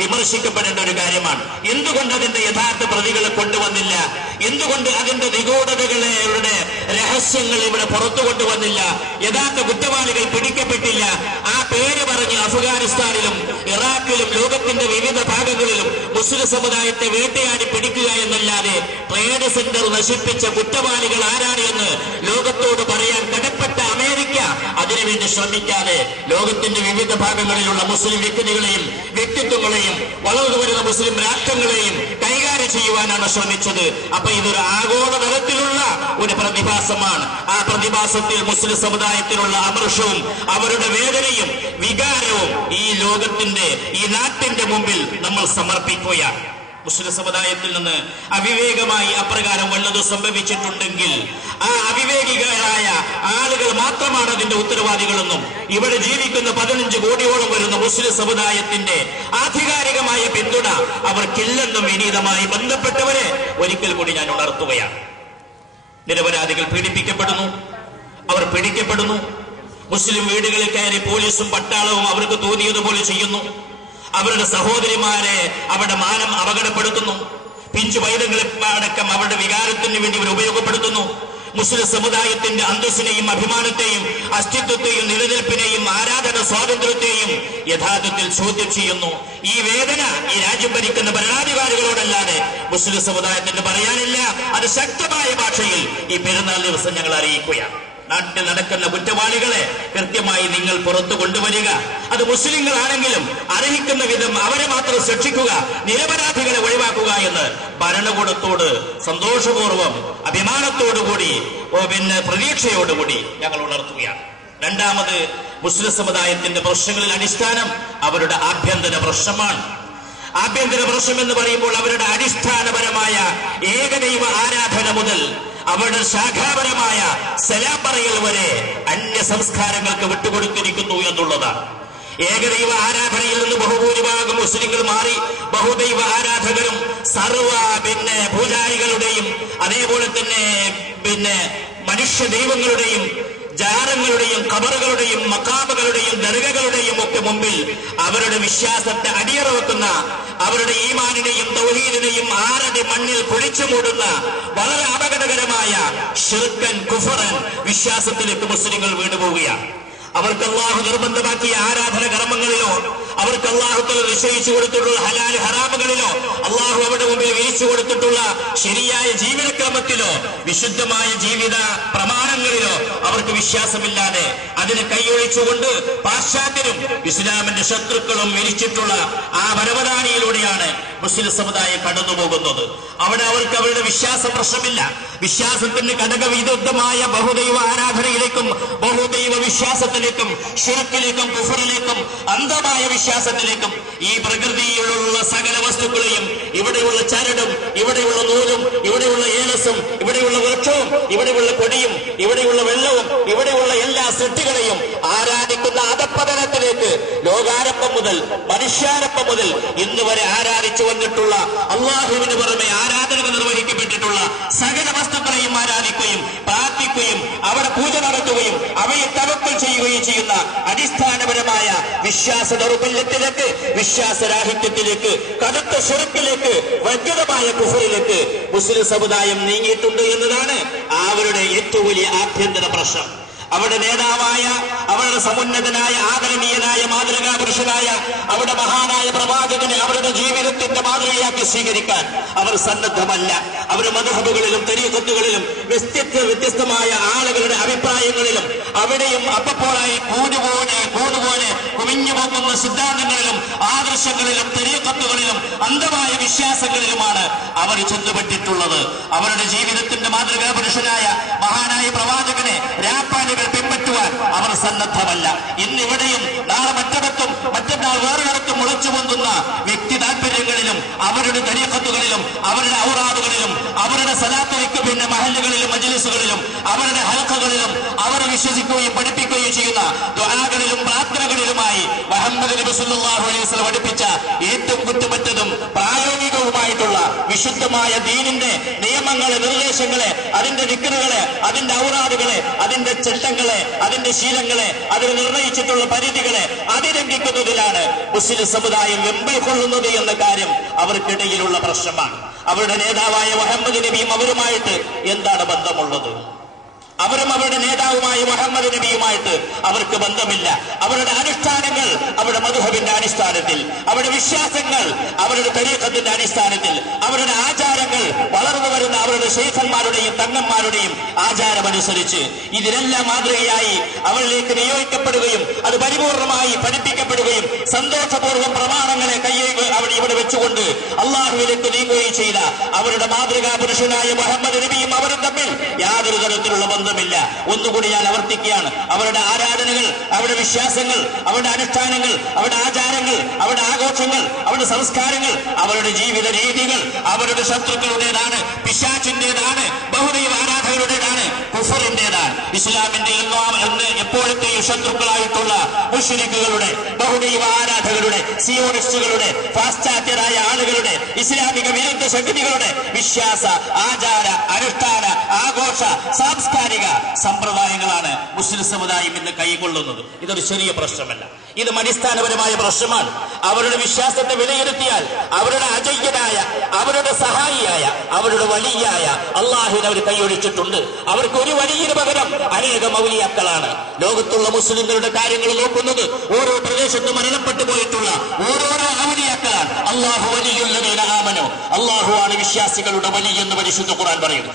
വിമർശിക്കപ്പെടേണ്ട ഒരു കാര്യമാണ്. എന്തുകൊണ്ട് അതിന്റെ യഥാർത്ഥ പ്രതികളെ കൊണ്ടുവന്നില്ല? എന്തുകൊണ്ട് അതിന്റെ നിഗൂഢതകളുടെ രഹസ്യങ്ങൾ ഇവിടെ പുറത്തു കൊണ്ടുവന്നില്ല? യഥാർത്ഥ കുറ്റവാളികൾ പിടിക്കപ്പെട്ടില്ല. ആ പേര് പറഞ്ഞ് അഫ്ഗാനിസ്ഥാനിലും ഇറാഖിലും ലോകത്തിന്റെ വിവിധ ഭാഗങ്ങളിലും മുസ്ലിം സമുദായത്തെ വേട്ടയാടി പിടിക്കുക എന്നല്ലാതെ ട്രേഡ് സെന്റർ നശിപ്പിച്ച കുറ്റവാളികൾ ആരാണ് എന്ന് ലോകത്തോട് പറയാൻ കടപ്പെട്ട അമേരിക്ക അതിനുവേണ്ടി ശ്രമിക്കാതെ ലോകത്തിന്റെ വിവിധ ഭാഗങ്ങളിലുള്ള മുസ്ലിം വ്യക്തികളെയും വ്യക്തിത്വങ്ങളെയും വളർന്നു വരുന്ന മുസ്ലിം രാഷ്ട്രങ്ങളെയും കൈകാര്യം ചെയ്യുവാനാണ് ശ്രമിച്ചത്. അപ്പൊ ഇതൊരു ആഗോള തലത്തിലുള്ള ഒരു പ്രതിഭാസമാണ്. ആ പ്രതിഭാസത്തിൽ മുസ്ലിം സമുദായത്തിലുള്ള അമർഷവും അവരുടെ വേദനയും വികാരവും ഈ ലോകത്തിന്റെ ഈ നാട്ടിന്റെ മുമ്പിൽ നമ്മൾ സമർപ്പിക്കുകയാണ്. മുസ്ലിം സമുദായത്തിൽ നിന്ന് അവിവേകമായി അപ്രകാരം വല്ലതും സംഭവിച്ചിട്ടുണ്ടെങ്കിൽ ആ അവിവേകികളായ ആളുകൾ മാത്രമാണ് അതിന്റെ ഉത്തരവാദികളെന്നും ഇവിടെ ജീവിക്കുന്ന 15 കോടിയോളം വരുന്ന മുസ്ലിം സമുദായത്തിന്റെ ആധികാരികമായ പിന്തുണ അവർക്കില്ലെന്നും വിനീതമായി ബന്ധപ്പെട്ടവരെ ഒരിക്കൽ കൂടി ഞാൻ ഉണർത്തുകയാണ്. നിരപരാധികൾ പീഡിപ്പിക്കപ്പെടുന്നു, അവർ പിടിക്കപ്പെടുന്നു. മുസ്ലിം വീടുകളിൽ കയറി പോലീസും പട്ടാളവും അവർക്ക് തോന്നിയതുപോലെ ചെയ്യുന്നു. അവരുടെ സഹോദരിമാരെ അവരുടെ മാനം അപകടപ്പെടുത്തുന്നു. പിഞ്ചു പൈതങ്ങളെ അടക്കം അവരുടെ വികാരത്തിന് വേണ്ടി അവർ ഉപയോഗപ്പെടുത്തുന്നു. മുസ്ലിം സമുദായത്തിന്റെ അന്തസ്സിനെയും അഭിമാനത്തെയും അസ്തിത്വത്തെയും നിലനിൽപ്പിനെയും ആരാധന സ്വാതന്ത്ര്യത്തെയും യഥാർത്ഥത്തിൽ ചോദ്യം ചെയ്യുന്നു. ഈ വേദന ഈ രാജ്യം ഭരിക്കുന്ന ഭരണാധികാരികളോടല്ലാതെ മുസ്ലിം സമുദായത്തിന് പറയാനില്ല. അത് ശക്തമായ ഭാഷയിൽ ഈ പെരുന്നാൾ ദിവസം ഞങ്ങൾ അറിയിക്കുകയാണ്. നാട്ടിൽ നടക്കുന്ന കുറ്റവാളികളെ കൃത്യമായി നിങ്ങൾ പുറത്തു കൊണ്ടുവരിക. അത് മുസ്ലിങ്ങളാണെങ്കിലും അർഹിക്കുന്ന വിധം അവരെ മാത്രം ശിക്ഷിക്കുക, നിരപരാധികളെ ഒഴിവാക്കുക എന്ന് ഭരണകൂടത്തോട് സന്തോഷപൂർവ്വം അഭിമാനത്തോടുകൂടി പ്രതീക്ഷയോടുകൂടി ഞങ്ങൾ ഉണർത്തുകയാണ്. രണ്ടാമത്, മുസ്ലിം സമുദായത്തിന്റെ പ്രശ്നങ്ങളിൽ അടിസ്ഥാനം അവരുടെ ആഭ്യന്തര പ്രശ്നമാണ്. ആഭ്യന്തര പ്രശ്നം എന്ന് പറയുമ്പോൾ അവരുടെ അടിസ്ഥാനപരമായ ഏകദൈവ ആരാധന മുതൽ അവരുടെ ശാഖാപരമായ സലാം പറയൽ വരെ അന്യ സംസ്കാരങ്ങൾക്ക് വിട്ടുകൊടുത്തിരിക്കുന്നു എന്നുള്ളതാണ്. ഏകദൈവ ആരാധനയിൽ നിന്ന് ബഹുഭൂരിഭാഗം മുസ്ലിങ്ങൾ മാറി ബഹുദൈവ ആരാധകരും സർവ പൂജാരികളുടെയും അതേപോലെ തന്നെ മനുഷ്യ ദൈവങ്ങളുടെയും ജാരങ്ങളുടെയും ഖബറുകളുടെയും മഖാമുകളുടെയും ദർഗകളുടെയും ഒക്കെ മുമ്പിൽ അവരുടെ വിശ്വാസത്തെ അടിയറവെക്കുന്ന, അവരുടെ ഈമാനിനെയും തൗഹീദിനെയും ആരടി മണ്ണിൽ കുഴിച്ചു മൂടുന്ന വളരെ അപകടകരമായ ശിർക്കൻ കുഫറൻ വിശ്വാസത്തിലേക്ക് മുസ്ലിങ്ങൾ വീണുപോവുകയാണ്. അവർക്ക് അല്ലാഹു നിർബന്ധമാക്കിയ ആരാധന കർമ്മങ്ങളിലോ അവർക്ക് അല്ലാഹു തആല നിശ്ചയിച്ചു കൊടുത്തിട്ടുള്ള ഹലാൽ ഹറാമുകളിലോ അല്ലാഹു അവരുടെ മുമ്പിൽ വിരിച്ചു കൊടുത്തിട്ടുള്ള ശരിയായ ജീവിതക്രമത്തിലോ വിശുദ്ധമായ ജീവിത പ്രമാണങ്ങളിലോ അവർക്ക് വിശ്വാസമില്ലാതെ അതിനെ കൈയൊഴിച്ചുകൊണ്ട് പാശ്ചാത്യരും ഇസ്ലാമിന്റെ ശത്രുക്കളും വിരിച്ചിട്ടുള്ള ആ പരവതാനിയിലൂടെയാണ് മുസ്ലിം സമുദായം കടന്നുപോകുന്നത്. അവിടെ അവർക്ക് അവരുടെ വിശ്വാസ പ്രശ്നമില്ല. വിശ്വാസത്തിന് ഘടകവിരുദ്ധമായ ബഹുദൈവ ആരാധനയിലേക്കും ബഹുദൈവ വിശ്വാസത്തിലേക്കും ശിർക്കിലേക്കും കുഫറിലേക്കും അന്ധമായ വിശ്വാസത്തിലേക്കും ഈ പ്രകൃതിയിലുള്ള സകല വസ്തുക്കളെയും ഇവിടെയുള്ള ചരടും ഇവിടെയുള്ള നൂലും ഇവിടെയുള്ള ഏലസും ഇവിടെയുള്ള വൃക്ഷവും ഇവിടെയുള്ള കൊടിയും ഇവിടെയുള്ള വെള്ളവും ഇവിടെയുള്ള എല്ലാ സൃഷ്ടികളെയും ആരാധിക്കുന്ന അധപ്പതനത്തിലേക്ക് ലോകാരംഭം മുതൽ മനുഷ്യാരംഭം മുതൽ ഇന്ന് വരെ ആരാധിച്ചു വന്നിട്ടുള്ള അല്ലാഹുവിന് പുറമെ ആരാധനകൾ നിർവഹിക്കപ്പെട്ടിട്ടുള്ള സകല വസ്തുക്കളെയും ആരാധിക്കുകയും പ്രാർത്ഥിക്കുകയും അവിടെ പൂജ നടത്തുകയും അവയെ തവക്കൽ ചെയ്യുകയും ചെയ്യുന്ന അടിസ്ഥാനപരമായ വിശ്വാസ ദൗർബല്യത്തിലേക്ക്, വിശ്വാസരാഹിത്യത്തിലേക്ക്, കടുത്ത ശിർക്കിലേക്ക്, വ്യക്തമായ കുഫറിലേക്ക് മുസ്ലിം സമുദായം നീങ്ങിയിട്ടുണ്ട് എന്നതാണ് അവരുടെ ഏറ്റവും വലിയ ആഭ്യന്തര പ്രശ്നം. അവരുടെ നേതാവായ, അവരുടെ സമുന്നതനായ ആദരണീയനായ മാതൃകാ പുരുഷനായ അവരുടെ മഹാനായ പ്രവാചകനെ അവരുടെ ജീവിതത്തിന്റെ മാതൃകയാക്കി സ്വീകരിക്കാൻ അവർ സന്നദ്ധമല്ല. അവർ മദ്ഹബുകളിലും തരീഖത്തുകളിലും വ്യത്യസ്തമായ ആളുകളുടെ അഭിപ്രായങ്ങളിലും അവിടെയും അപ്പപ്പോഴായി കൂതുപോലെ കുമിഞ്ഞു പോകുന്ന സിദ്ധാന്തങ്ങളിലും ആദർശങ്ങളിലും തരീഖത്തുകളിലും അന്ധമായ വിശ്വാസങ്ങളിലുമാണ് അവർ ചെന്നുപെട്ടിട്ടുള്ളത്. അവരുടെ ജീവിതത്തിന്റെ മാതൃകാ പുരുഷനായ മഹാനായ പ്രവാചകനെ രാപ്പാനുകൾ പിൻപറ്റുവാൻ അവർ സന്നദ്ധമല്ല. ഇന്നിവിടെയും നാളെ മറ്റടത്തും മറ്റന്നാൾ വേറൊരിടത്തും മുളച്ചു പൊന്തുന്ന വ്യക്തി താല്പര്യങ്ങളിലും അവരുടെ തരീഖത്തുകളിലും അവരുടെ ഔറാദുകളിലും അവരുടെ സലാത്തുകൾക്ക് പിന്നെ മഹല്ലുകളിലും മജ്ലിസുകളിലും അവരുടെ ഹൽഖകളിലും അവർ വിശ്വസിക്കുകയും പഠിപ്പിക്കുകയും ചെയ്യുന്ന ദുആകളിലും പ്രാർത്ഥനകളിലുമായി മുഹമ്മദ് നബി സല്ലല്ലാഹു അലൈഹി വസല്ലം പഠിപ്പിച്ച ഏറ്റവും കുറ്റമറ്റതും പ്രായോഗികവുമായിട്ടുള്ള വിശുദ്ധമായ ദീനിന്റെ നിയമങ്ങളെ, നിർദ്ദേശങ്ങളെ, അതിന്റെ ദിക്റുകളെ, അതിന്റെ ഔറാദുകളെ, അതിന്റെ ചട്ടങ്ങളെ, അതിന്റെ ശീലങ്ങളെ, അതിന് നിർണയിച്ചിട്ടുള്ള പരിധികളെ അതിലംഘിക്കുന്നതിലാണ് മുസ്ലിം സമുദായം വെമ്പൽ കൊള്ളുന്നത് എന്ന കാര്യം അവർക്കിടയിലുള്ള പ്രശ്നമാണ്. അവരുടെ നേതാവായ മുഹമ്മദ് നബിയും അവരുമായിട്ട് എന്താണ് ബന്ധമുള്ളത്? അവരും അവരുടെ നേതാവുമായ മുഹമ്മദ് നബിയുമായിട്ട് അവർക്ക് ബന്ധമില്ല. അവരുടെ അനുഷ്ഠാനങ്ങൾ അവരുടെ മദ്ഹബിന്റെ അടിസ്ഥാനത്തിൽ, അവരുടെ വിശ്വാസങ്ങൾ അവരുടെ തരീഖത്തിന്റെ അടിസ്ഥാനത്തിൽ, അവരുടെ ആചാരങ്ങൾ വളർന്നു വരുന്ന അവരുടെ ശൈഖന്മാരുടെയും തങ്ങന്മാരുടെയും ആചാരമനുസരിച്ച് ഇതിനെല്ലാം മാതൃകയായി അവരിലേക്ക് നിയോഗിക്കപ്പെടുകയും അത് പരിപൂർണമായി പഠിപ്പിക്കപ്പെടുകയും സന്തോഷപൂർവ്വം പ്രമാണങ്ങളെ ഇവിടെ വെച്ചുകൊണ്ട് അള്ളാഹുവിലേക്ക് നീങ്ങുകയും ചെയ്ത അവരുടെ മാതൃകാ പുരുഷനായ മുഹമ്മദ് നബിയും അവരും തമ്മിൽ യാതൊരു തരത്തിലുള്ള ബന്ധമില്ല. ഒന്നുകൂടി ഞാൻ ആവർത്തിക്കുകയാണ്, അവരുടെ ആരാധനകൾ, അവരുടെ വിശ്വാസങ്ങൾ, അവരുടെ അനുഷ്ഠാനങ്ങൾ, അവരുടെ ആചാരങ്ങൾ, അവരുടെ ആഘോഷങ്ങൾ, അവരുടെ സംസ്കാരങ്ങൾ, അവരുടെ ജീവിത രീതികൾ അവരുടെ ശത്രുക്കളുടേതാണ്, പിശാചിന്റേതാണ്, ബഹുദൈവ ആരാധകരുടേതാണ്, കുഫറിന്റേതാണ്. ഇസ്ലാമിന്റെ എപ്പോഴത്തെയും ശത്രുക്കളായിട്ടുള്ള മുശ്രിക്കുകളുടെ, ബഹുദൈവ ആരാധകരുടെ, സിയോണിസ്റ്റുകളുടെ, പാശ്ചാത്യരായ ആളുകളുടെ, ഇസ്ലാമിക വിരുദ്ധ ശക്തികളുടെ വിശ്വാസ, ആചാര, അനുഷ്ഠാന, ആഘോഷ, സാംസ്കാരിക സമ്പ്രദായങ്ങളാണ് മുസ്ലിം സമുദായം ഇന്ന് കൈക്കൊള്ളുന്നത്. ഇതൊരു ചെറിയ പ്രശ്നമല്ല, ഇതും അടിസ്ഥാനപരമായ പ്രശ്നമാണ്. അവരുടെ വിശ്വാസത്തെ വിലയിരുത്തിയാൽ അവരുടെ അജയ്യനായ, അവരുടെ സഹായിയായ, അവരുടെ വലിയായ അള്ളാഹുവിനെ അവർ കൈയൊഴിച്ചിട്ടുണ്ട്. അവർക്ക് ഒരു വലിയതിന് പകരം അനേകം ഔലിയാക്കളാണ്. ലോകത്തുള്ള മുസ്ലിങ്ങളുടെ കാര്യങ്ങൾ നോക്കുന്നത് ഓരോ പ്രദേശത്ത് മരണപ്പെട്ടു പോയിട്ടുള്ള ഓരോരോ ഔലിയാക്കളാണ്. അള്ളാഹു വലിയുള്ളവീന ആമനോ, അള്ളാഹുവാണ് വിശ്വാസികളുടെ വലി എന്ന് പരിശുദ്ധ ഖുർആൻ പറയുന്നു.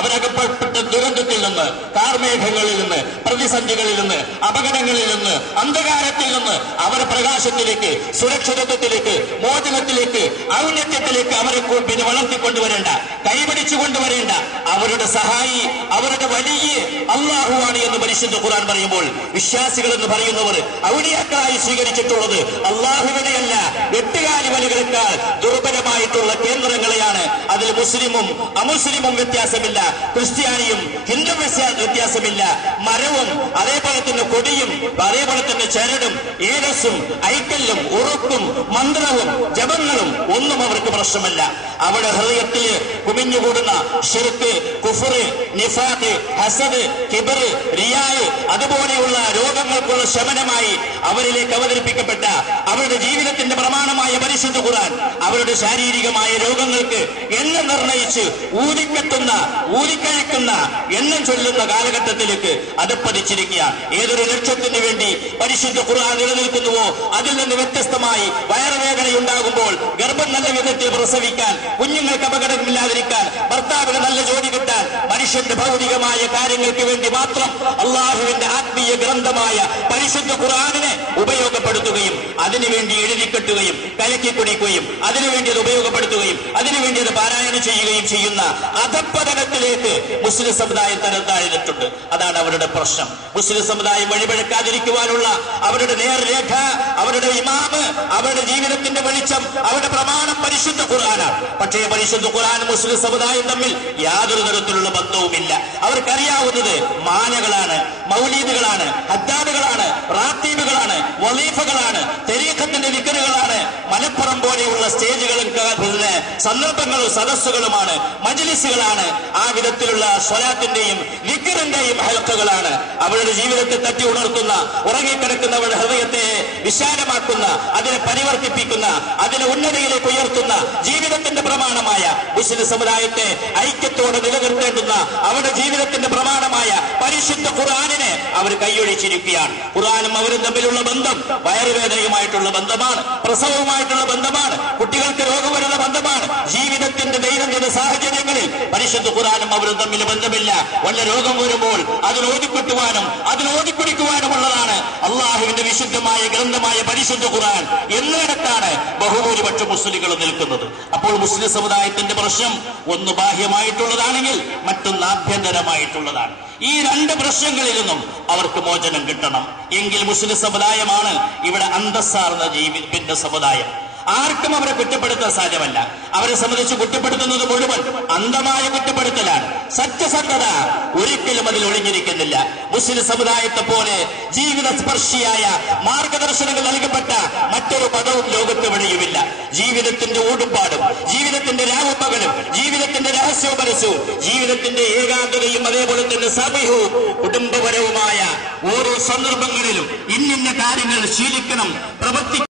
അവരകപ്പെട്ട ദുരന്തത്തിൽ നിന്ന്, കാർമേഘങ്ങളിൽ നിന്ന്, പ്രതിസന്ധികളിൽ നിന്ന്, അപകടങ്ങളിൽ നിന്ന്, അന്ധകാരത്തിൽ നിന്ന് അവരെ പ്രകാശത്തിലേക്ക്, സുരക്ഷിതത്വത്തിലേക്ക്, മോചനത്തിലേക്ക്, ഔന്നത്യത്തിലേക്ക് അവരെ പിന്നെ വളർത്തിക്കൊണ്ടുവരേണ്ട, കൈപിടിച്ചു കൊണ്ടുവരേണ്ട അവരുടെ സഹായി, അവരുടെ വലിയ അള്ളാഹുവാണ് എന്ന് പരിശുദ്ധ ഖുർആൻ പറയുമ്പോൾ വിശ്വാസികൾ എന്ന് പറയുന്നവർ ഔലിയാക്കളായി സ്വീകരിച്ചിട്ടുള്ളത് അള്ളാഹുവിനെയല്ല, എട്ടുകാലി വലികളെക്കാൾ ദുർബലമായിട്ടുള്ള കേന്ദ്രങ്ങളെയാണ്. അതിൽ മുസ്ലിമും അമുസ്ലിമും വ്യത്യാസമില്ല, ക്രിസ്ത്യാനിയും ഹിന്ദു വ്യത്യാസമില്ല, മരവും അതേപോലെ തന്നെ കൊടിയും അതേപോലെ തന്നെ ചരടും ഏലസും ഐക്കല്ലും ഉറുക്കും മന്ത്രവും ജപങ്ങളും ഒന്നും അവർക്ക് പ്രശ്നമല്ല. അവിടെ ഹൃദയത്തിൽ കുമിഞ്ഞുകൂടുന്ന ശിർക്ക്, കുഫ്റ്, നിഫാഖ്, ഹസദ്, കിബ്ർ, റിയായ് അതുപോലെയുള്ള രോഗങ്ങൾക്കുള്ള ശമനമായി അവരിലേക്ക് അവതരിപ്പിക്കപ്പെട്ട അവരുടെ ജീവിതത്തിന്റെ പ്രമാണമായ പരിശുദ്ധ ഖുർആൻ അവരുടെ ശാരീരികമായ രോഗങ്ങൾക്ക് എണ്ണം നിർണയിച്ച് ഊതിക്കഴിക്കുന്ന എണ്ണം ചൊല്ലുന്ന കാലഘട്ടത്തിലേക്ക് അതപ്പതിച്ചിരിക്കുക. ഏതൊരു ലക്ഷ്യത്തിന് വേണ്ടി പരിശുദ്ധ ഖുർആൻ നിലനിൽക്കുന്നുവോ അതിൽ നിന്ന് വ്യത്യസ്തമായി വയറുവേദനയുണ്ടാകുമ്പോൾ ഗർഭം നല്ല വിധത്തിൽ പ്രസവിക്കാൻ, കുഞ്ഞുങ്ങൾക്ക് അപകടമില്ലാതിരിക്കാൻ, ഭർത്താവിന് നല്ല ജോലി കിട്ടാൻ, മനുഷ്യന്റെ ഭൗതികമായ കാര്യങ്ങൾക്ക് വേണ്ടി മാത്രം അള്ളാഹുവിന്റെ ആത്മീയ ഗ്രന്ഥമായ പരിശുദ്ധ ഖുർആനിനെ ഉപയോഗപ്പെടുത്തുകയും അതിനുവേണ്ടി എഴുതിക്കെട്ടുകയും കലക്കി കുടിക്കുകയും അതിനുവേണ്ടി അത് ഉപയോഗപ്പെടുത്തുകയും അതിനുവേണ്ടി അത് പാരായണം ചെയ്യുകയും ചെയ്യുന്ന അധപ്പതനത്തിലേക്ക് മുസ്ലിം സമുദായം തരം താഴ്ന്നിട്ടുണ്ട്. അതാണ് അവരുടെ പ്രശ്നം. മുസ്ലിം സമുദായം വഴിപഴക്കാതിരിക്കുവാനുള്ള അവരുടെ നേർരേഖ, അവരുടെ ഇമാമ്, അവരുടെ ജീവിതത്തിന്റെ വെളിച്ചം, അവരുടെ പ്രമാണം പരിശുദ്ധ ഖുർആനാണ്. പക്ഷേ പരിശുദ്ധ ഖുർആൻ മുസ്ലിം സമുദായം തമ്മിൽ യാതൊരു തരത്തിലുള്ള ബന്ധവുമില്ല. അവർക്കറിയാവുന്നത് മാനകളാണ്, മൗലീദുകളാണ്, ഹദ്ദാദുകളാണ്, റാത്തീബുകളാണ്, വലീഫകളാണ്, തരീഖത്തിന്റെ ദിക്റുകളാണ്, മലപ്പുറം പോലെയുള്ള സ്റ്റേജുകളും സന്ദർഭങ്ങളും സദസ്സുകളുമാണ്, മജ്ലിസുകളാണ്. ആ വിധത്തിലുള്ള സ്വലാത്തിന്റെയും ദിക്റിന്റെയും ഹൽഖകളാണ്. അവരുടെ ജീവിതത്തെ തട്ടി ഉണർത്തുന്ന, ഉറങ്ങിക്കിടക്കുന്നവരുടെ ഹൃദയത്തെ വിശാലമാക്കുന്ന, അതിനെ പരിവർത്തിപ്പിക്കുന്ന, അതിനെ ഉന്നതിയിലേക്ക് ഉയർത്തുന്ന ജീവിതത്തിന്റെ പ്രമാണമായ മുസ്ലിം സമുദായത്തെ ഐക്യത്തോടെ നിലനിർത്തേണ്ടുന്ന അവരുടെ ജീവിതത്തിന്റെ പ്രമാണമായ പരിശുദ്ധ ഖുർആനിനെ അവർ കൈയൊഴിച്ചിരിക്കുകയാണ്. ഖുർആനും അവരും തമ്മിലുള്ള ബന്ധം വയറുവേദനയുമായിട്ടുള്ള ബന്ധമാണ്, പ്രസവവുമായിട്ടുള്ള ബന്ധമാണ്, കുട്ടികൾക്ക് രോഗം വരുന്ന ബന്ധമാണ്. ജീവിതത്തിന്റെ ദൈനംദിന സാഹചര്യങ്ങളിൽ പരിശുദ്ധ ഖുർആനും അവരും തമ്മിൽ ബന്ധമില്ല. വല്ല രോഗം വരുമ്പോൾ അതിന് ഓതിക്കുട്ടുവാനും അതിന് ഓതിക്കുടിക്കുവാനുമുള്ളതാണ് അള്ളാഹുവിന്റെ വിശുദ്ധമായ ഗ്രന്ഥമായ പരിശുദ്ധ ഖുർആൻ എന്നിടത്താണ് ബഹുഭൂരിപക്ഷം മുസ്ലിങ്ങൾ നിൽക്കുന്നത്. അപ്പോൾ മുസ്ലിം സമുദായത്തിന്റെ പ്രശ്നം ഒന്ന് ബാഹ്യമായിട്ടുള്ളതാണെങ്കിൽ മറ്റൊന്ന് ആഭ്യന്തരമായിട്ടുള്ളതാണ്. ഈ രണ്ട് പ്രശ്നങ്ങളിൽ നിന്നും അവർക്ക് മോചനം കിട്ടണം. എങ്കിൽ മുസ്ലിം സമുദായമാണ് ഇവിടെ അന്തസ്സാർന്ന ജീവിതത്തിന്റെ സമുദായം. ആർക്കും അവരെ കുറ്റപ്പെടുത്താൻ സാധ്യമല്ല. അവരെ സംബന്ധിച്ച് കുറ്റപ്പെടുത്തുന്നത് മുഴുവൻ അന്ധമായ കുറ്റപ്പെടുത്തലാണ്. സത്യസന്ധത ഒരിക്കലും അതിൽ ഒളിഞ്ഞിരിക്കുന്നില്ല. മുസ്ലിം സമുദായത്തെ പോലെ ജീവിത സ്പർശിയായ മാർഗദർശനങ്ങൾ നൽകപ്പെട്ട മറ്റൊരു മതവും ലോകത്തെവിടെയുമില്ല. ജീവിതത്തിന്റെ ഊടുപാടും ജീവിതത്തിന്റെ രാവും പകലും ജീവിതത്തിന്റെ രഹസ്യവും പരസ്യവും ജീവിതത്തിന്റെ ഏകാന്തതയും അതേപോലെ തന്നെ സമൂഹവും കുടുംബപരവുമായ ഓരോ സന്ദർഭങ്ങളിലും ഇന്നിന്ന കാര്യങ്ങൾ ശീലിക്കണം, പ്രവർത്തിക്കണം.